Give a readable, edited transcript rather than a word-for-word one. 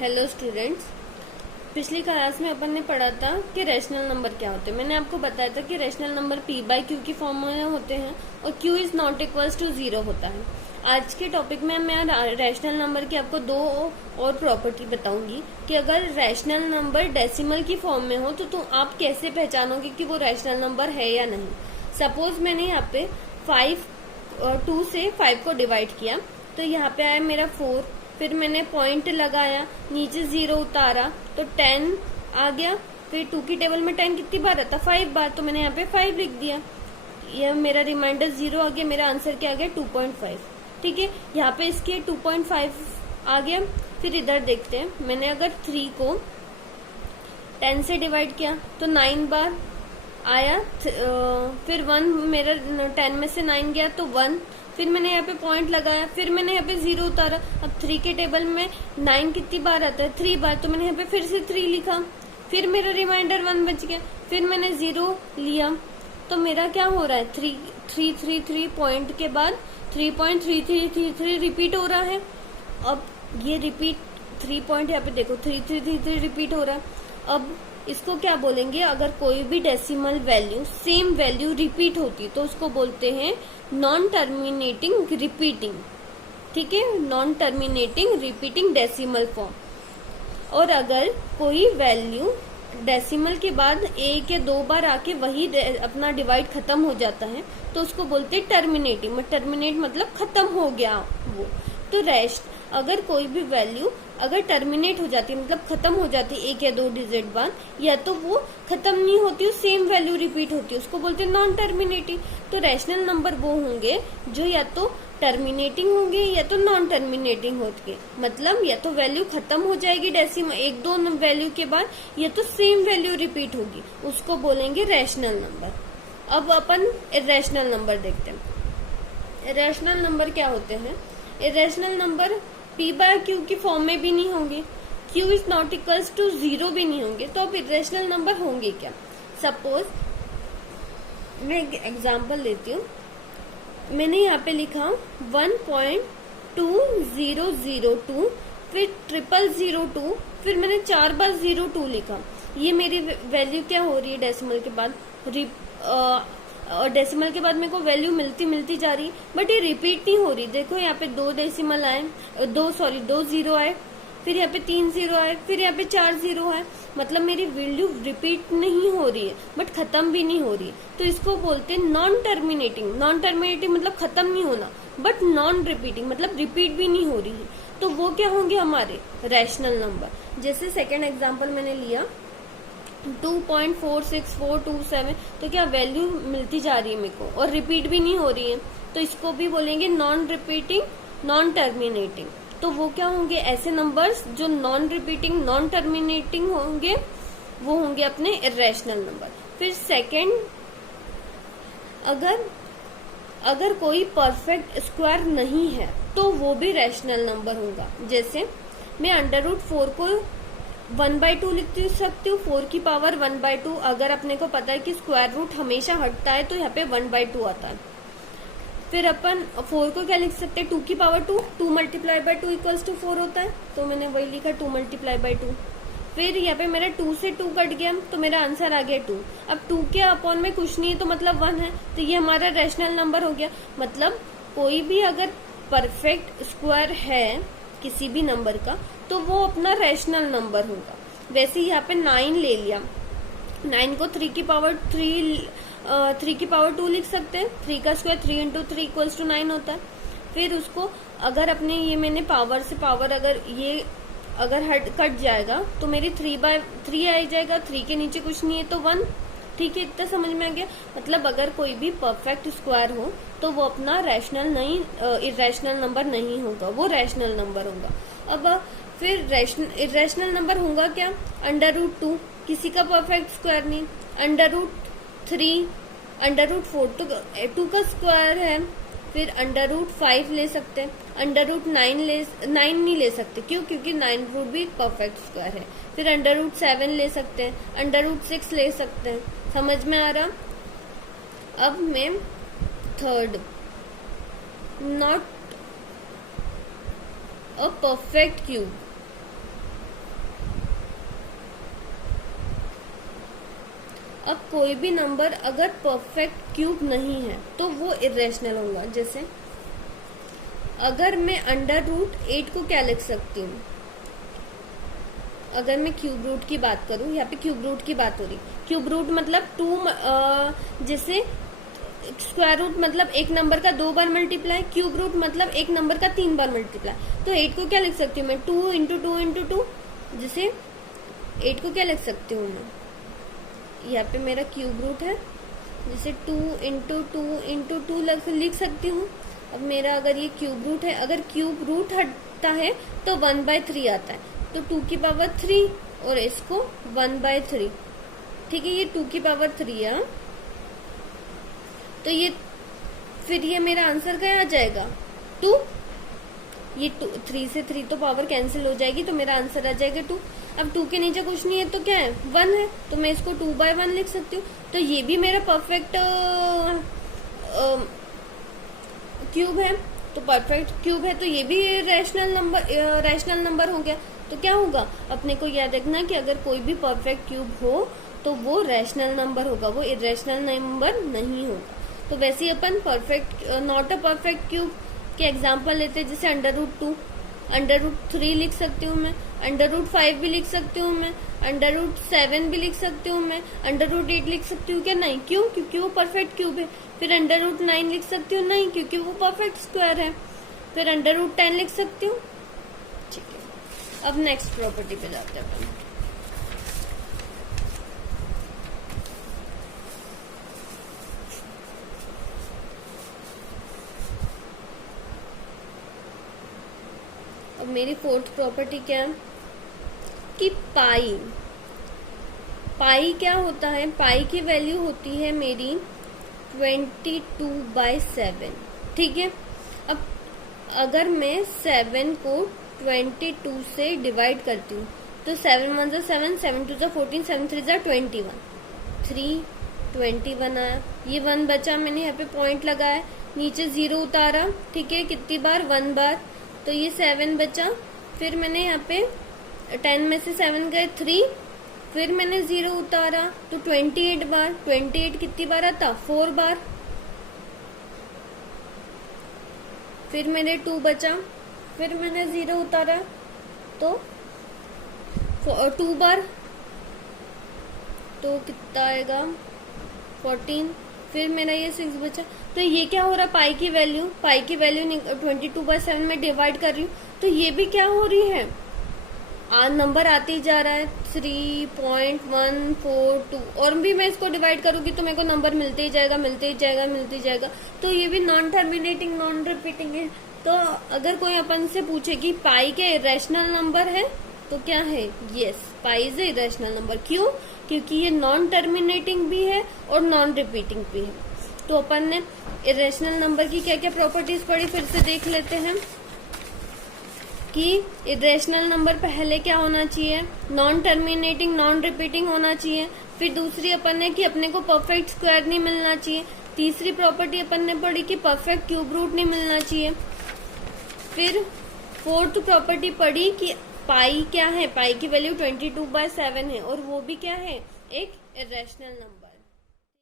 Hello students. पिछली class में अपन ने पढ़ा था कि रैशनल नंबर क्या होते हैं। मैंने आपको बताया था कि rational number p by q की फॉर्म में होते हैं और q is not equals to 0 होता है। आज के टॉपिक में मैं रैशनल नंबर की आपको दो और प्रॉपर्टी बताऊंगी कि अगर रैशनल नंबर डेसिमल की फॉर्म में हो तो आप कैसे पहचानोगे कि वो रैशनल नंबर है या नहीं। सपोज मैंने यहाँ पे 2 से 5 को डिवाइड किया तो यहाँ पे आया मेरा 4, फिर मैंने पॉइंट लगाया, नीचे 0 उतारा तो 10 आ गया। फिर 2 की टेबल में 10 कितनी बार आता? 5 बार, तो मैंने यहाँ पे 5 लिख दिया। यह मेरा रिमाइंडर 0 आ गया। मेरा आंसर क्या आ गया? 2.5। ठीक है, यहाँ पे इसके 2.5 आ गया। फिर इधर देखते हैं, मैंने अगर 3 को 10 से डिवाइड किया तो 9 बार आया। फिर 1 मेरा 10 में से 9 गया तो 1। फिर मैंने यहाँ पे पॉइंट लगाया, फिर मैंने यहाँ पे 0 उतारा। अब 3 के टेबल में 9 कितनी बार आता है? 3 बार, तो मैंने यहाँ पे फिर से 3 लिखा। फिर मेरा रिमाइंडर 1 बच गया। फिर मैंने 0 लिया तो मेरा क्या हो रहा है? 3 पॉइंट के बाद 3.3333 रिपीट हो रहा है। अब ये रिपीट 3 पॉइंट यहाँ पे देखो 3333 रिपीट हो रहा है। अब इसको क्या बोलेंगे? अगर कोई भी decimal value same value repeat होती तो उसको बोलते हैं नॉन टर्मिनेटिंग रिपीटिंग। ठीक है, non terminating repeating decimal form. और अगर कोई वैल्यू डेसिमल के बाद 1 या 2 बार आके वही अपना डिवाइड खत्म हो जाता है तो उसको बोलते हैं टर्मिनेटिंग। टर्मिनेट मतलब खत्म हो गया वो। तो अगर कोई भी वैल्यू अगर टर्मिनेट हो जाती है मतलब खत्म हो जाती है 1 या 2 डिजिट बाद, या तो वो खत्म नहीं होती, सेम वैल्यू रिपीट होती है, उसको बोलते हैं नॉन टर्मिनेटिंग। तो रैशनल नंबर वो होंगे जो या तो टर्मिनेटिंग होंगे या तो नॉन टर्मिनेटिंग होंगे। मतलब या तो वैल्यू खत्म हो जाएगी डेसिमल 1-2 वैल्यू के बाद, या तो सेम वैल्यू रिपीट होगी, उसको बोलेंगे रैशनल नंबर। अब अपन इर्रेशनल नंबर देखते हैं। इर्रेशनल नंबर क्या होते हैं? Irrational number p by q की फॉर्म में भी नहीं होंगे, q is not equals to 0 भी नहीं होंगे। तो अब इर्रेशनल नंबर होंगे क्या? सपोज मैं एक एग्जांपल लेती हूँ। मैंने यहाँ पे लिखा 1.2002, फिर 0002, फिर मैंने 4 बार 02 लिखा। ये मेरी वैल्यू क्या हो रही है? डेसिमल के बाद डेसिमल के बाद मेरे को वैल्यू मिलती जा रही, बट ये रिपीट नहीं हो रही। देखो यहाँ पे 2 डेसिमल आए, 2 0 आए, फिर यहाँ पे 3 0 आए, फिर यहाँ पे 4 0 आए। मतलब मेरी वैल्यू रिपीट नहीं हो रही है बट खत्म भी नहीं हो रही है। तो इसको बोलते हैं नॉन टर्मिनेटिंग। नॉन टर्मिनेटिंग मतलब खत्म नहीं होना, बट नॉन रिपीटिंग मतलब रिपीट भी नहीं हो रही है। तो वो क्या होंगे? हमारे रैशनल नंबर। जैसे सेकेंड एग्जाम्पल मैंने लिया 2.46427, तो क्या वैल्यू मिलती जा रही है मेरे को और रिपीट भी नहीं हो रही है, तो इसको भी बोलेंगे नॉन रिपीटिंग नॉन टर्मिनेटिंग। तो वो क्या होंगे? ऐसे नंबर्स जो नॉन रिपीटिंग नॉन टर्मिनेटिंग होंगे वो होंगे अपने इर्रेशनल नंबर। फिर सेकंड, अगर कोई परफेक्ट स्क्वायर नहीं है तो वो भी रैशनल नंबर होगा। जैसे मैं √4 को 1/2 लिख सकती हूँ, 4 की पावर 1/2। अगर अपने को पता है कि स्क्वायर रूट हमेशा हटता है तो यहाँ पे 1/2 आता है। फिर अपन 4 को क्या लिख सकते हैं? 2 की power 2, 2 multiply by 2 equals to 4 होता है, तो मैंने वही लिखा 2 मल्टीप्लाई बाय 2। फिर यहाँ पे मेरा 2 से 2 कट गया तो मेरा आंसर आ गया 2। अब 2 के अपॉन में कुछ नहीं है तो मतलब 1 है, तो ये हमारा रैशनल नंबर हो गया। मतलब कोई भी अगर परफेक्ट स्क्वायर है किसी भी नंबर का तो वो अपना रैशनल नंबर होगा। वैसे यहाँ पे 9 ले लिया, 9 को 3 की पावर 2 लिख सकते हैं। 3 का स्क्वायर 3 इंटू 3 इक्वल्स टू 9 होता है। फिर उसको अगर अपने ये मैंने पावर से पावर अगर कट जाएगा तो मेरी 3/3 आ जाएगा। 3 के नीचे कुछ नहीं है तो 1। ठीक है, इतना समझ में आ गया। मतलब अगर कोई भी परफेक्ट स्क्वायर हो तो वो अपना इर्रेशनल नंबर नहीं होगा, वो रैशनल नंबर होगा। अब फिर इर्रेशनल नंबर होगा क्या? √2, किसी का परफेक्ट स्क्वायर नहीं। √3, √4 तो 2 का स्क्वायर है। फिर √5 ले सकते हैं, √9 9 नहीं ले सकते। क्यों? क्योंकि 9 रूट भी परफेक्ट स्क्वायर है। फिर √7 ले सकते हैं, √6 ले सकते हैं। समझ में आ रहा? अब मैं third, not a perfect cube. अब कोई भी नंबर अगर परफेक्ट क्यूब नहीं है तो वो इरेशनल होगा। जैसे अगर मैं अंडर रूट 8 को क्या लिख सकती हूँ, अगर मैं क्यूब रूट की बात करूं, यहाँ पे क्यूब रूट की बात हो रही, क्यूब रूट मतलब 2, जैसे स्क्वायर रूट मतलब एक नंबर का 2 बार मल्टीप्लाई, क्यूब रूट मतलब एक नंबर का 3 बार मल्टीप्लाई। तो 8 को क्या लिख सकती हूँ मैं, 2 इंटू 2 इंटू 2। जैसे 8 को क्या लिख सकती हूँ मैं, यहाँ पे मेरा क्यूब रूट है, जैसे 2 इंटू 2 इंटू 2 लिख सकती हूँ। अब मेरा अगर ये क्यूब रूट है, अगर क्यूब रूट हटता है तो 1/3 आता है, तो 2 की पावर 3 और इसको 1/3, ठीक है, ये 2 की पावर 3 है। तो ये फिर ये मेरा आंसर क्या आ जाएगा, 2। ये 3 से 3 तो पावर कैंसिल हो जाएगी, तो मेरा आंसर आ जाएगा 2। अब 2 के नीचे कुछ नहीं है तो क्या है, 1 है, तो मैं इसको 2/1 लिख सकती हूँ। तो ये भी मेरा परफेक्ट क्यूब है, तो परफेक्ट क्यूब है, तो ये भी रैशनल नंबर हो गया। तो क्या होगा, अपने को याद रखना कि अगर कोई भी परफेक्ट क्यूब हो तो वो रैशनल नंबर होगा, वो इरेशनल नंबर नहीं होगा। तो वैसे ही अपन perfect not a perfect cube के एग्जांपल लेते हैं, जैसे अंडर रूट 2, अंडर रूट 3 लिख सकती हूँ मैं, अंडर रूट 5 भी लिख सकती हूँ मैं, अंडर रूट 7 भी लिख सकती हूँ मैं, अंडर रूट 8 लिख सकती हूँ क्या, नहीं, क्यों, क्योंकि वो परफेक्ट क्यूब है। फिर अंडर रूट 9 लिख सकती हूँ, नहीं, क्योंकि वो परफेक्ट स्क्वायर है। फिर अंडर रूट 10 लिख सकती हूँ, ठीक है। अब नेक्स्ट प्रॉपर्टी पे जाते हैं। अब मेरी फोर्थ प्रॉपर्टी क्या है कि पाई क्या होता है, पाई की वैल्यू होती है मेरी 22/7, ठीक है। अब अगर मैं 7 को 22 से डिवाइड करती हूँ तो 7 1 जा 7, 7 2 जा 14, 7 3 जा 21, 321 आया। ये 1 बचा, मैंने यहाँ पे पॉइंट लगाया, नीचे 0 उतारा, ठीक है, कितनी बार, 1 बार, तो ये 7 बचा। फिर मैंने यहाँ पे 10 में से 7 गए 3, फिर मैंने 0 उतारा तो 28 बार, 28 कितनी बार आता, 4 बार। फिर मेरे 2 बचा, फिर मैंने 0 उतारा तो 2 बार, तो कितना आएगा, 14। फिर मेरा ये 6 बचा। तो ये क्या हो रहा, पाई की वैल्यू 22/7 में डिवाइड कर रही हूँ, तो ये भी क्या हो रही है, नंबर आते ही जा रहा है 3.142, और भी मैं इसको डिवाइड करूंगी तो मेरे को नंबर मिलते ही जाएगा। तो ये भी नॉन टर्मिनेटिंग नॉन रिपीटिंग है। तो अगर कोई अपन से पूछे कि पाई क्या इरेशनल नंबर है, तो क्या है, yes, pi is irrational number. क्यों, क्योंकि ये नॉन टर्मिनेटिंग भी है और नॉन रिपीटिंग भी है। तो अपन ने इरेशनल नंबर की क्या क्या प्रॉपर्टीज पढ़ी, फिर से देख लेते हैं कि इरेशनल नंबर पहले क्या होना चाहिए, नॉन टर्मिनेटिंग नॉन रिपीटिंग होना चाहिए। फिर दूसरी अपन ने कि अपने को परफेक्ट स्क्वायर नहीं मिलना चाहिए। तीसरी प्रॉपर्टी अपन ने पढ़ी कि परफेक्ट क्यूब रूट नहीं मिलना चाहिए। फिर फोर्थ प्रॉपर्टी पढ़ी कि पाई क्या है, पाई की वैल्यू 22/7 है और वो भी क्या है, एक इरेशनल नंबर।